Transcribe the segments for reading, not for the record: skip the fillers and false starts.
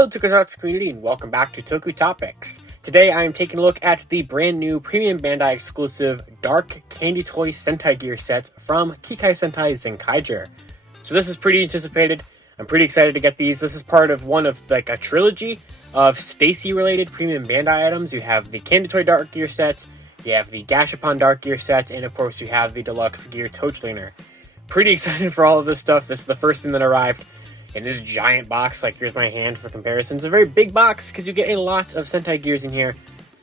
Hello Tokusatsu community and welcome back to Toku Topics. Today I am taking a look at the brand new premium Bandai exclusive Dark Candy Toy Sentai Gears set from Kikai Sentai Zenkaiger. So this is pretty anticipated. I'm pretty excited to get these. This is part of one of like a trilogy of Stacy related premium Bandai items. You have the Candy Toy Dark Gear set, you have the Gashapon Dark Gear set, and of course you have the Deluxe Gear Toadleaner. Pretty excited for all of this stuff. This is the first thing that arrived in this giant box. Like, here's my hand for comparison. It's a very big box because you get a lot of Sentai Gears in here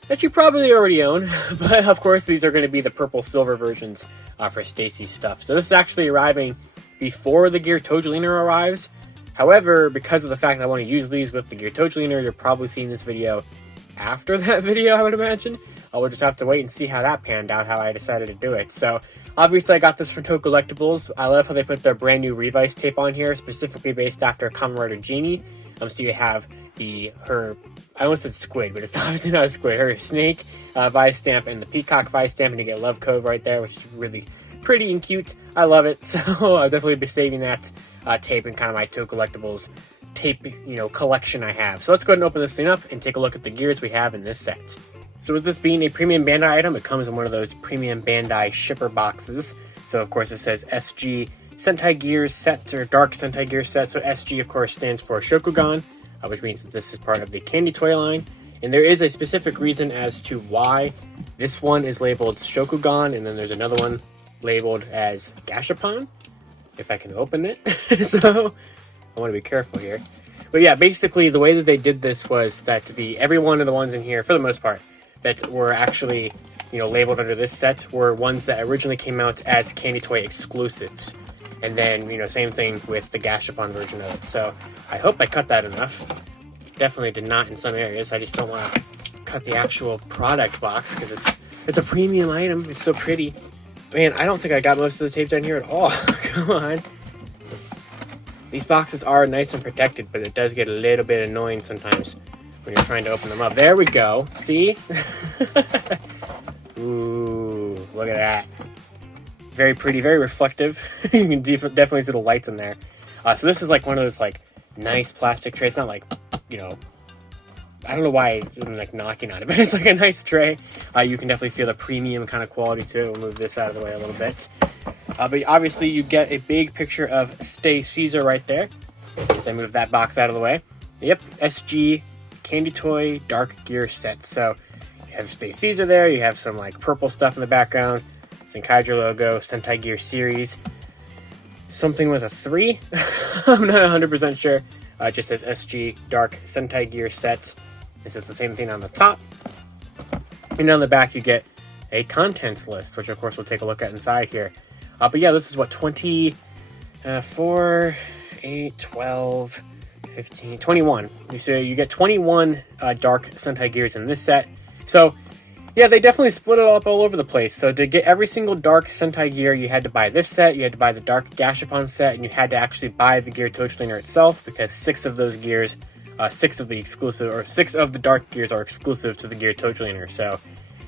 that you probably already own. But of course, these are going to be the purple silver versions for Stacy's stuff. So this is actually arriving before the Gear Toadleaner arrives. However, because of the fact that I want to use these with the Gear Toadleaner, you're probably seeing this video after that video, I would imagine. We'll just have to wait and see how that panned out, how I decided to do it. So obviously, I got this from Toku Collectibles. I love how they put their brand new Revice tape on here, specifically based after Kamen Rider Genie. So you have I almost said squid, but it's obviously not a squid. Her snake Vice stamp and the peacock Vice stamp, and you get Love Cove right there, which is really pretty and cute. I love it, so I'll definitely be saving that tape in kind of my Toku Collectibles tape, collection I have. So let's go ahead and open this thing up and take a look at the gears we have in this set. So with this being a premium Bandai item, it comes in one of those premium Bandai shipper boxes. So of course it says SG Sentai Gears set, or Dark Sentai Gears set. So SG of course stands for Shokugan, which means that this is part of the Candy Toy line. And there is a specific reason as to why this one is labeled Shokugan, and then there's another one labeled as Gashapon, if I can open it. So I want to be careful here. But yeah, basically the way that they did this was that every one of the ones in here, for the most part, that were actually, labeled under this set were ones that originally came out as Candy Toy exclusives. And then, same thing with the Gashapon version of it. So I hope I cut that enough. Definitely did not in some areas. I just don't want to cut the actual product box because it's a premium item. It's so pretty. Man, I don't think I got most of the tape down here at all. Come on. These boxes are nice and protected, but it does get a little bit annoying sometimes when you're trying to open them up. There we go. See? Ooh, look at that. Very pretty, very reflective. You can definitely see the lights in there. So this is like one of those like nice plastic trays. It's not like, I don't know why I'm like knocking on it, but it's like a nice tray. You can definitely feel the premium kind of quality to it. We'll move this out of the way a little bit. But obviously you get a big picture of Stay Caesar right there. As I move that box out of the way. Yep, SG Candy Toy Dark Gear set. So you have Stay Caesar there. You have some like purple stuff in the background. Zenkaiger logo, Sentai Gear series. Something with a 3. I'm not 100% sure. It just says SG Dark Sentai Gear set. This is the same thing on the top. And on the back you get a contents list, which of course we'll take a look at inside here. But yeah, this is what, 4, 8, 12, 15, 21. So you get 21 Dark Sentai Gears in this set. So yeah, they definitely split it up all over the place. So to get every single Dark Sentai Gear, you had to buy this set, you had to buy the Dark Gashapon set, and you had to actually buy the Gear Toadleaner itself, because 6 of those gears, 6 of the Dark Gears are exclusive to the Gear Toadleaner. So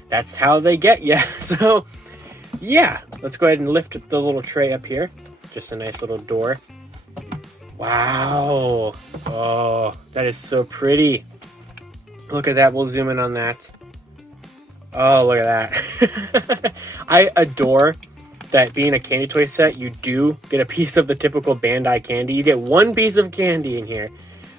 that's how they get you. So yeah, let's go ahead and lift the little tray up here. Just a nice little door. Wow. Oh, that is so pretty. Look at that. We'll zoom in on that. Oh, look at that. I adore that being a candy toy set, you do get a piece of the typical Bandai candy. You get one piece of candy in here,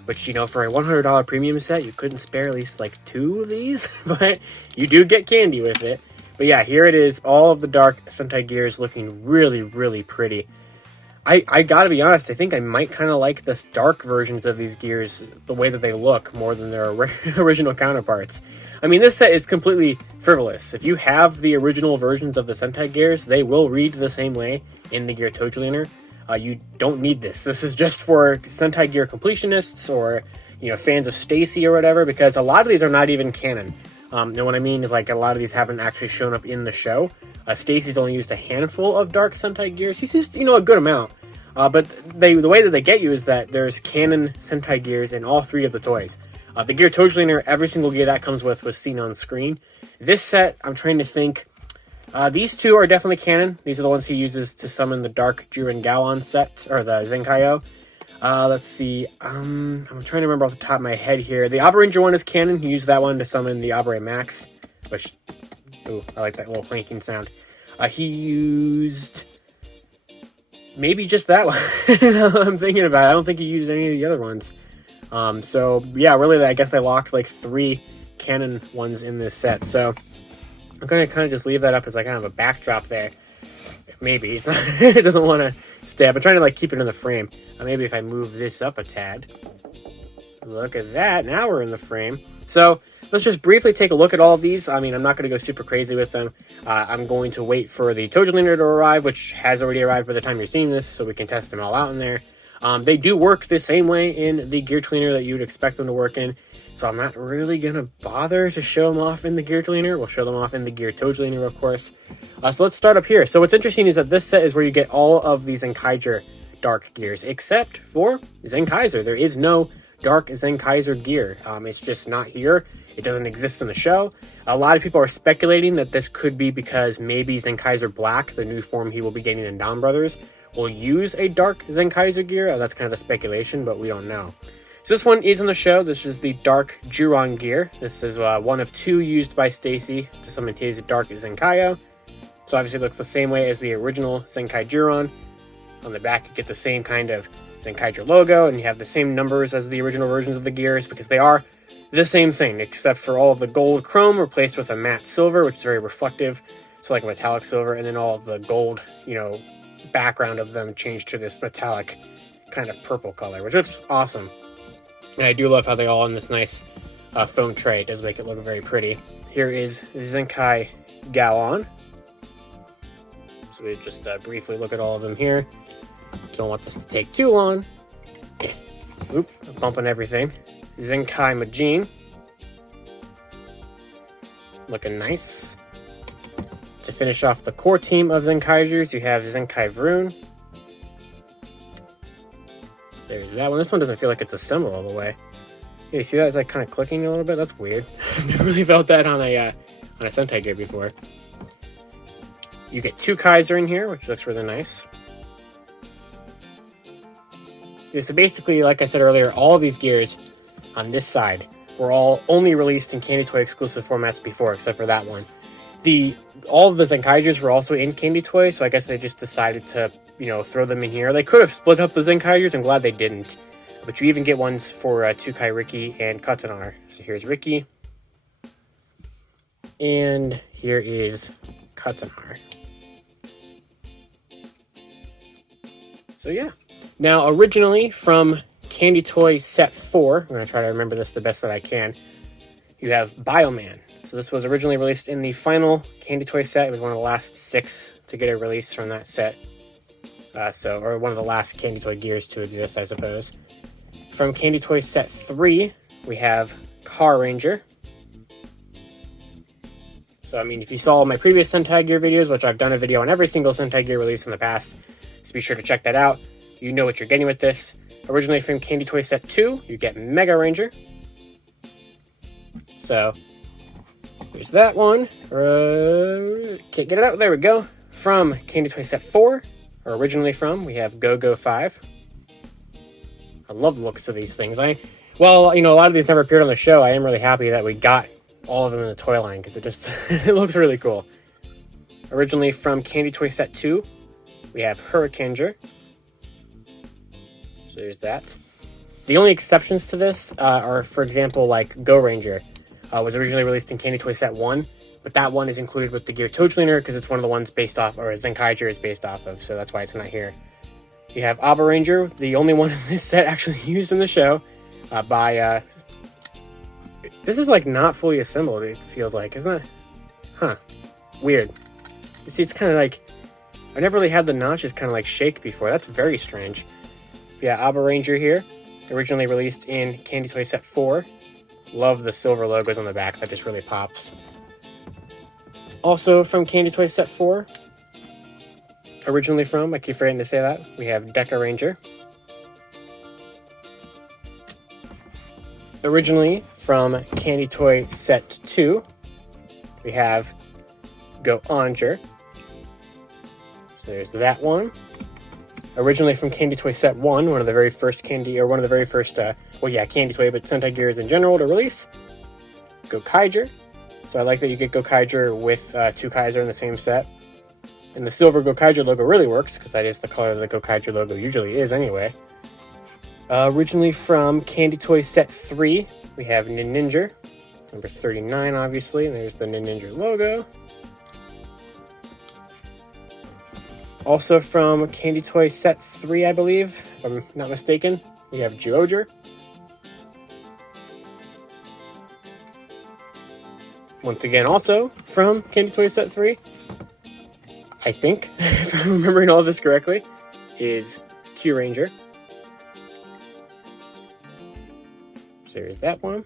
which, for a $100 premium set, you couldn't spare at least like 2 of these, but you do get candy with it. But yeah, here it is, all of the Dark Sentai Gears looking really, really pretty. I gotta be honest, I think I might kind of like the dark versions of these gears, the way that they look, more than their original counterparts. I mean, this set is completely frivolous. If you have the original versions of the Sentai Gears, they will read the same way in the Gear Toadleaner. You don't need this. This is just for Sentai Gear completionists or, fans of Stacy or whatever, because a lot of these are not even canon. And what I mean is, like, a lot of these haven't actually shown up in the show. Stacy's only used a handful of Dark Sentai Gears. He's used, a good amount. But the way that they get you is that there's canon Sentai Gears in all 3 of the toys. The Gear Toadleaner, every single gear that comes with was seen on screen. This set, I'm trying to think. These 2 are definitely canon. These are the ones he uses to summon the Dark Juren Gaon set, or the Zenkaiyo. Let's see. I'm trying to remember off the top of my head here. The Operanger one is canon. You use that one to summon the Operator Max, which, ooh, I like that little clanking sound. He used maybe just that one. I'm thinking about it. I don't think he used any of the other ones. So yeah, really, I guess they locked like 3 canon ones in this set. So I'm gonna kind of just leave that up as like kind of a backdrop there. Maybe it's not, it doesn't want to stay up. I'm trying to like keep it in the frame. Maybe if I move this up a tad. Look at that. Now we're in the frame. So let's just briefly take a look at all of these. I mean, I'm not going to go super crazy with them. I'm going to wait for the Tojo Leaner to arrive, which has already arrived by the time you're seeing this, so we can test them all out in there. They do work the same way in the Gear Tweener that you would expect them to work in. So I'm not really going to bother to show them off in the Gear Tweener. We'll show them off in the Gear Tojo Leaner, of course. So let's start up here. So what's interesting is that this set is where you get all of the Zenkaiger Dark Gears, except for Zenkaiser. There is no Dark Zenkaiser gear. It's just not here. It doesn't exist in the show. A lot of people are speculating that this could be because maybe Zenkaiser Black, the new form he will be getting in Dawn Brothers, will use a Dark Zenkaiser gear. That's kind of the speculation, but we don't know. So this one is in the show. This is the Dark Juron gear. This is one of 2 used by Stacy to summon his Dark Zenkaiger. So obviously it looks the same way as the original Zenkai Juron. On the back you get the same kind of Zenkaiger logo, and you have the same numbers as the original versions of the gears because they are the same thing, except for all of the gold chrome replaced with a matte silver, which is very reflective, so like a metallic silver, and then all of the gold, background of them changed to this metallic kind of purple color, which looks awesome. And I do love how they all in this nice foam tray. It does make it look very pretty. Here is Zenkai Gaon. So we just briefly look at all of them here. Don't want this to take too long. Oop, I'm bumping everything. Zenkai Majin. Looking nice. To finish off the core team of Zenkaigers, you have Zenkai Vroon. So there's that one. This one doesn't feel like it's assembled all the way. Yeah, you see that? It's like kind of clicking a little bit. That's weird. I've never really felt that on a Sentai gear before. You get 2 Kaiser in here, which looks really nice. Yeah, so basically, like I said earlier, all of these gears on this side were all only released in Candy Toy exclusive formats before, except for that one. All of the Zenkaigers were also in Candy Toy, so I guess they just decided to, throw them in here. They could have split up the Zenkaigers. I'm glad they didn't. But you even get ones for Tukai Riki and Katana. So here's Riki. And here is Katana. So yeah. Now, originally from Candy Toy Set 4, I'm going to try to remember this the best that I can, you have Bioman. So this was originally released in the final Candy Toy set. It was one of the last 6 to get a release from that set. Or one of the last Candy Toy gears to exist, I suppose. From Candy Toy Set 3, we have Car Ranger. So, I mean, if you saw my previous Sentai Gear videos, which I've done a video on every single Sentai Gear release in the past, so be sure to check that out. You know what you're getting with this. Originally from Candy Toy Set 2, you get Mega Ranger. So, there's that one. Can't get it out. There we go. From Candy Toy Set 4, or originally from, we have Go-Go 5. I love the looks of these things. A lot of these never appeared on the show. I am really happy that we got all of them in the toy line, because it looks really cool. Originally from Candy Toy Set 2, we have Hurricaneger. So there's that. The only exceptions to this are, for example, like Go Ranger. Was originally released in Candy Toy Set 1, but that one is included with the Gear Tojo Leaner because it's one of the ones based off, or Zenkaiger is based off of, so that's why it's not here. You have Operanger, the only one in this set actually used in the show, by, this is like not fully assembled, it feels like, isn't it? Huh. Weird. You see, it's kind of like, I've never really had the notches kind of like shake before. That's very strange. Yeah, Operanger here, originally released in Candy Toy Set 4. Love the silver logos on the back, that just really pops. Also from Candy Toy Set 4, originally from, I keep forgetting to say that, we have Deca Ranger. Originally from Candy Toy Set 2, we have Go Onger. So there's that one. Originally from Candy Toy Set 1, one of the very first Candy Toy, but Sentai Gears in general to release. Gokaiger. So I like that you get Gokaiger with 2 Kaiser in the same set. And the silver Gokaiger logo really works, because that is the color the Gokaiger logo usually is anyway. Originally from Candy Toy Set 3, we have Ninja, number 39 obviously, and there's the Ninja logo. Also from Candy Toy Set 3, I believe, if I'm not mistaken, we have Jojo. Once again, also from Candy Toy Set 3, I think, if I'm remembering all this correctly, is Operanger. So there's that one.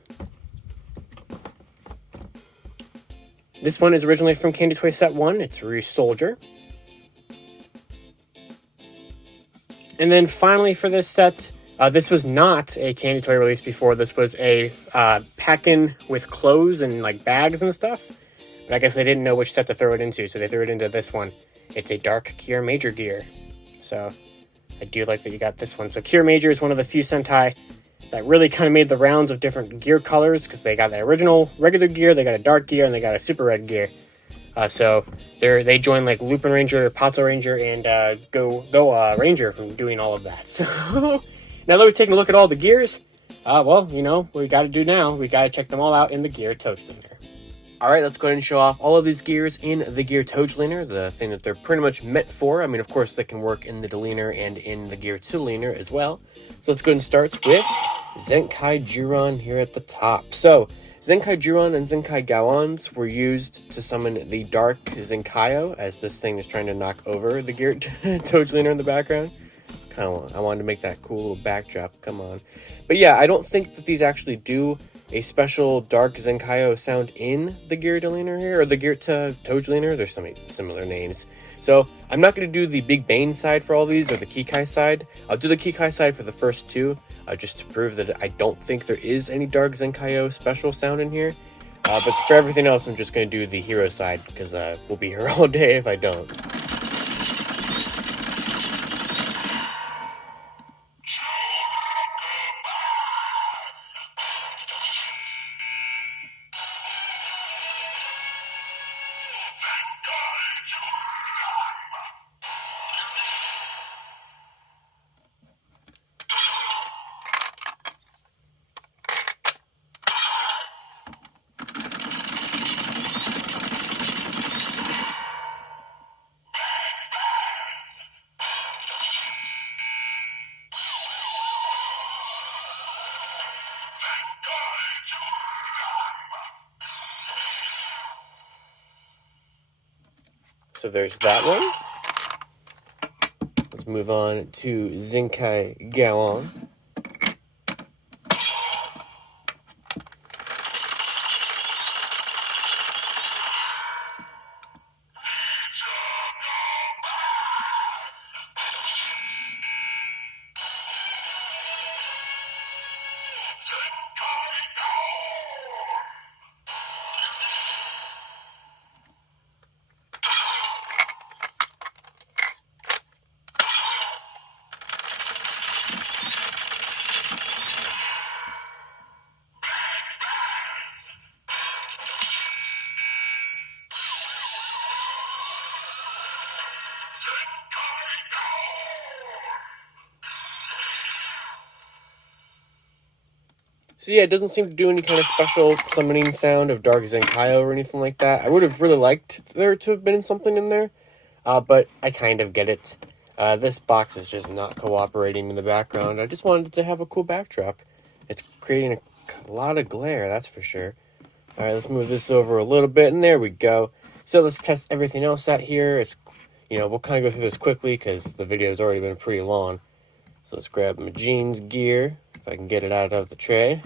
This one is originally from Candy Toy Set 1. It's Ryu Soldier. And then finally for this set, this was not a Candy Toy release before. This was a pack-in with clothes and like bags and stuff. But I guess they didn't know which set to throw it into, so they threw it into this one. It's a Dark Gear Major Gear. So I do like that you got this one. So Gear Major is one of the few Sentai that really kind of made the rounds of different gear colors, because they got the original regular gear, they got a dark gear, and they got a super red gear. So they joined like Lupin Ranger, Patso Ranger, and Go Ranger from doing all of that. So now that we've taken a look at all the gears, well, you know, what we got to do now, we got to check them all out in the Gear Toge Leaner. Alright, let's go ahead and show off all of these gears in the Gear Toge Leaner, the thing that they're pretty much meant for. I mean, of course, they can work in the Deleaner and in the Gear 2 Leaner as well. So let's go ahead and start with Zenkai Vroon here at the top. So, Zenkai Vroon and Zenkai Gowons were used to summon the Dark Zenkaio, as this thing is trying to knock over the Gear Toge Leaner in the background. I wanted to make that cool little backdrop, come on. But yeah, I don't think that these actually do a special Dark Zenkaio sound in the Gear Deleaner here, or the Gear Toge Leaner. There's some similar names. So I'm not going to do the Big Bane side for all these, or the Kikai side. I'll do the Kikai side for the first two, just to prove that I don't think there is any Dark Zenkaio special sound in here. But for everything else, I'm just going to do the hero side, because we'll be here all day if I don't. So there's that one. Let's move on to Zenkai Gowon. So yeah, it doesn't seem to do any kind of special summoning sound of Dark Zenkaio or anything like that. I would have really liked there to have been something in there, but I kind of get it. This box is just not cooperating in the background. I just wanted it to have a cool backdrop. It's creating a lot of glare, that's for sure. Alright, let's move this over a little bit, and there we go. So let's test everything else out here. We'll kind of go through this quickly because the video's already been pretty long. So let's grab Majine's gear, if I can get it out of the tray.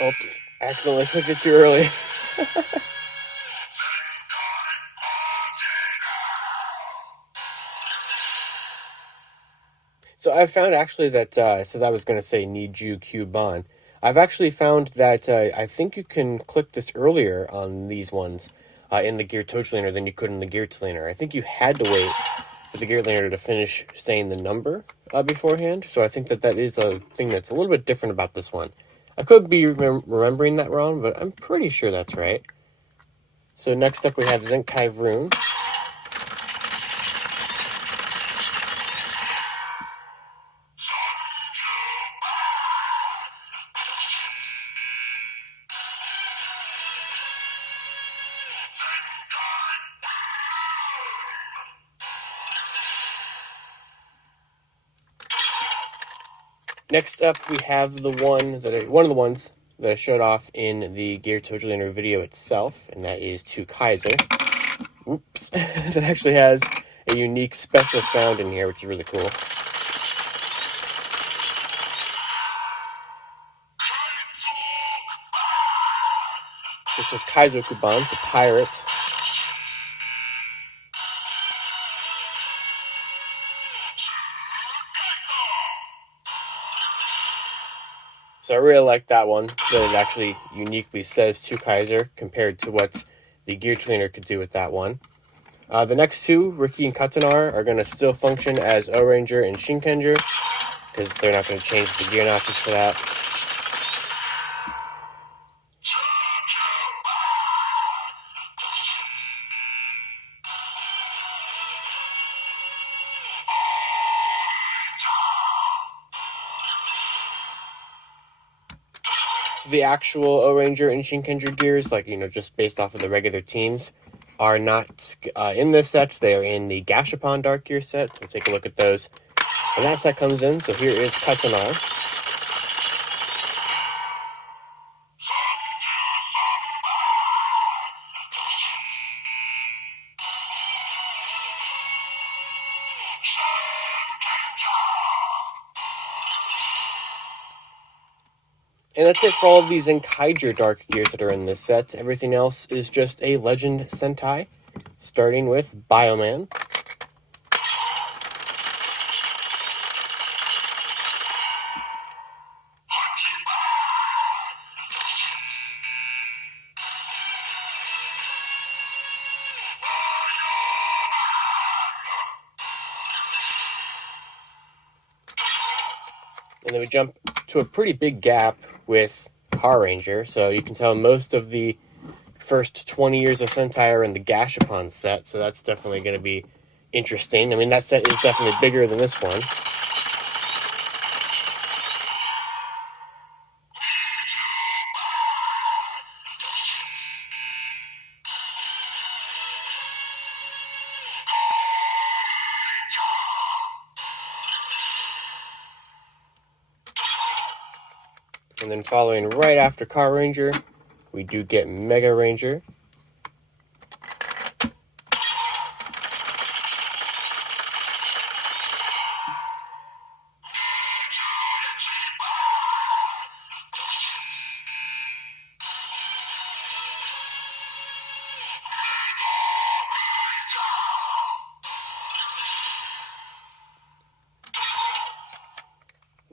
Oops, accidentally clicked it too early. So I found actually that, so that was going to say Niju Kyuban. I've actually found that I think you can click this earlier on these ones in the Gear Toadlaner than you could in the Gear Laner. I think you had to wait for the Gear Laner to finish saying the number beforehand, so I think that is a thing that's a little bit different about this one. I could be remembering that wrong, but I'm pretty sure that's right. So next up we have Zenkai Vroon. Next up, we have one of the ones that I showed off in the Gear Toadlaner video itself, and that is Kaiser. Oops. That actually has a unique special sound in here, which is really cool. This is Kaizo Kuban, so pirate. So I really like that one, that it actually uniquely says to Kaiser compared to what the Gear Trainer could do with that one. The next two, Riki and Katana, are going to still function as Operanger and Shinkenger, because they're not going to change the gear notches for that. So the actual Operanger and Shinkenger gears, just based off of the regular teams, are not in this set. They are in the Gashapon Dark Gear set, so we'll take a look at those. And that set comes in, so here is Katana. And that's it for all of these Zenkaiger Dark Gears that are in this set. Everything else is just a Legend Sentai, starting with Bioman. And then we jump to a pretty big gap with Car Ranger, so you can tell most of the first 20 years of Sentai are in the Gashapon set, so that's definitely going to be interesting. I mean, that set is definitely bigger than this one. And then following right after Car Ranger, we do get Mega Ranger.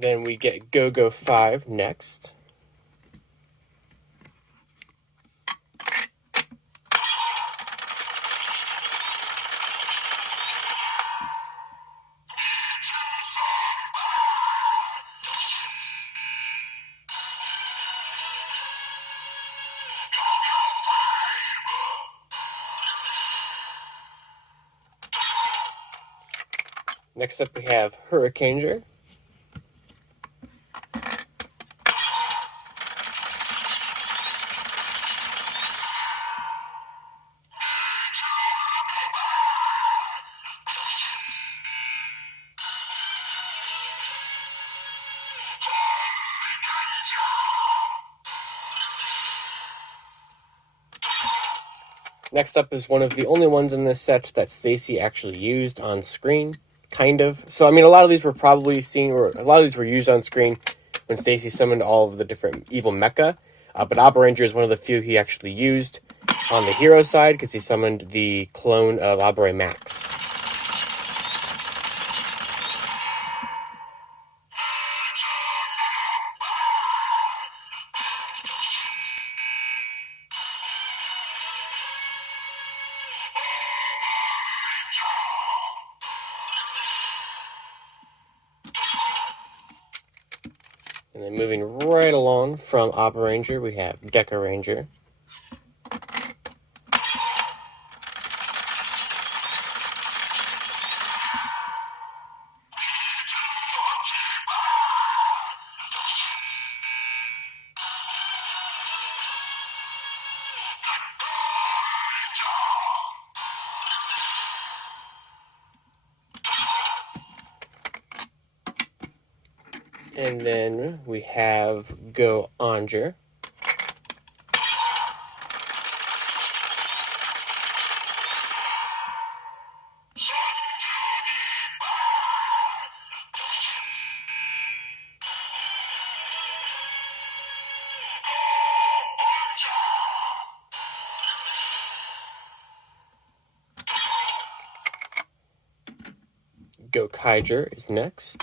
Then we get Go-Go 5 next. Next up we have Hurricaneer. Next up is one of the only ones in this set that Stacy actually used on screen, kind of. So, I mean, a lot of these were probably seen, or a lot of these were used on screen when Stacy summoned all of the different evil mecha. But Operanger is one of the few he actually used on the hero side, because he summoned the clone of Abare Max. And then moving right along from Operanger, we have Ranger. And then we have Anger. Kikai is next.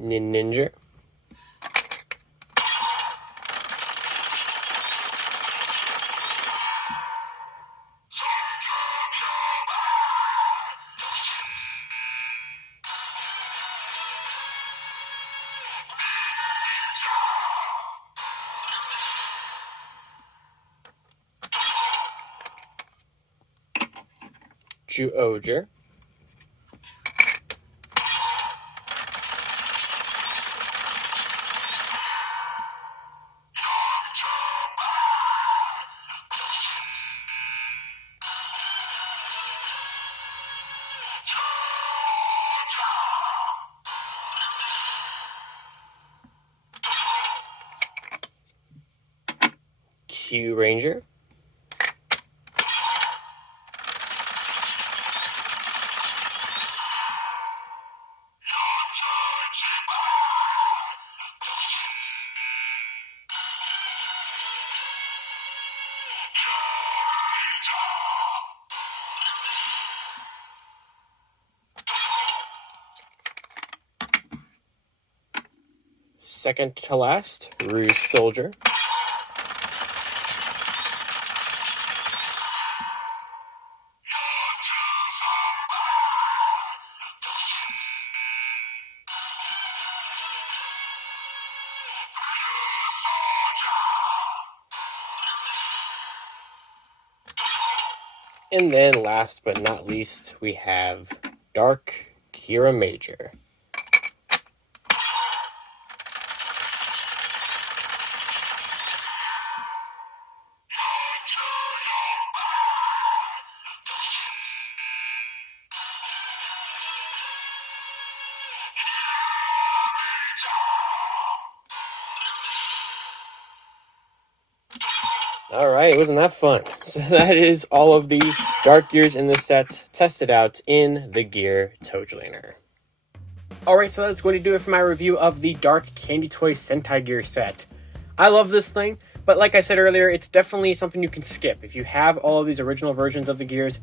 Ninja. Jojo. Ranger. Second to last, Ruse Soldier. And then last but not least, we have Dark Kira Major. Alright, wasn't that fun? So that is all of the Dark Gears in this set tested out in the Gear Tojlaner. Alright, so that's going to do it for my review of the Dark Candy Toy Sentai Gear set. I love this thing, but like I said earlier, it's definitely something you can skip. If you have all of these original versions of the Gears,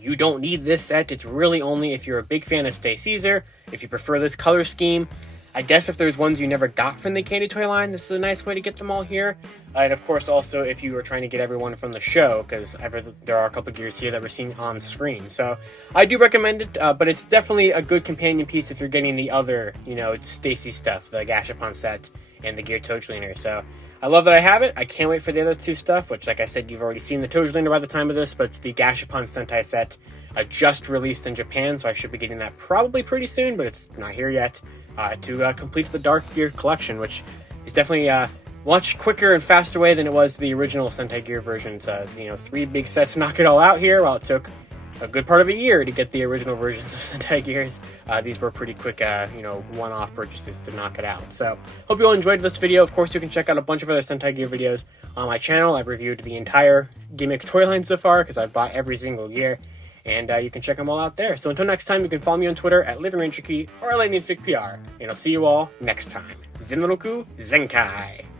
you don't need this set. It's really only if you're a big fan of Stay Caesar, if you prefer this color scheme. I guess if there's ones you never got from the Candy Toy line, this is a nice way to get them all here. And of course also if you were trying to get everyone from the show, because there are a couple Gears here that we're seeing on screen. So I do recommend it, but it's definitely a good companion piece if you're getting the other, Stacy stuff, the Gashapon set and the Gear Tojlaner. So I love that I have it. I can't wait for the other two stuff, which like I said, you've already seen the Tojlaner by the time of this, but the Gashapon Sentai set just released in Japan, so I should be getting that probably pretty soon, but it's not here yet. To complete the Dark Gear collection, which is definitely a much quicker and faster way than it was the original Sentai Gear versions. 3 big sets to knock it all out here, while it took a good part of a year to get the original versions of Sentai Gears. These were pretty quick, one-off purchases to knock it out. So, hope you all enjoyed this video. Of course, you can check out a bunch of other Sentai Gear videos on my channel. I've reviewed the entire gimmick toy line so far, because I've bought every single gear. And you can check them all out there. So until next time, you can follow me on Twitter at LivingRangerKey or LightningFigPR. And I'll see you all next time. Zenroku Zenkai!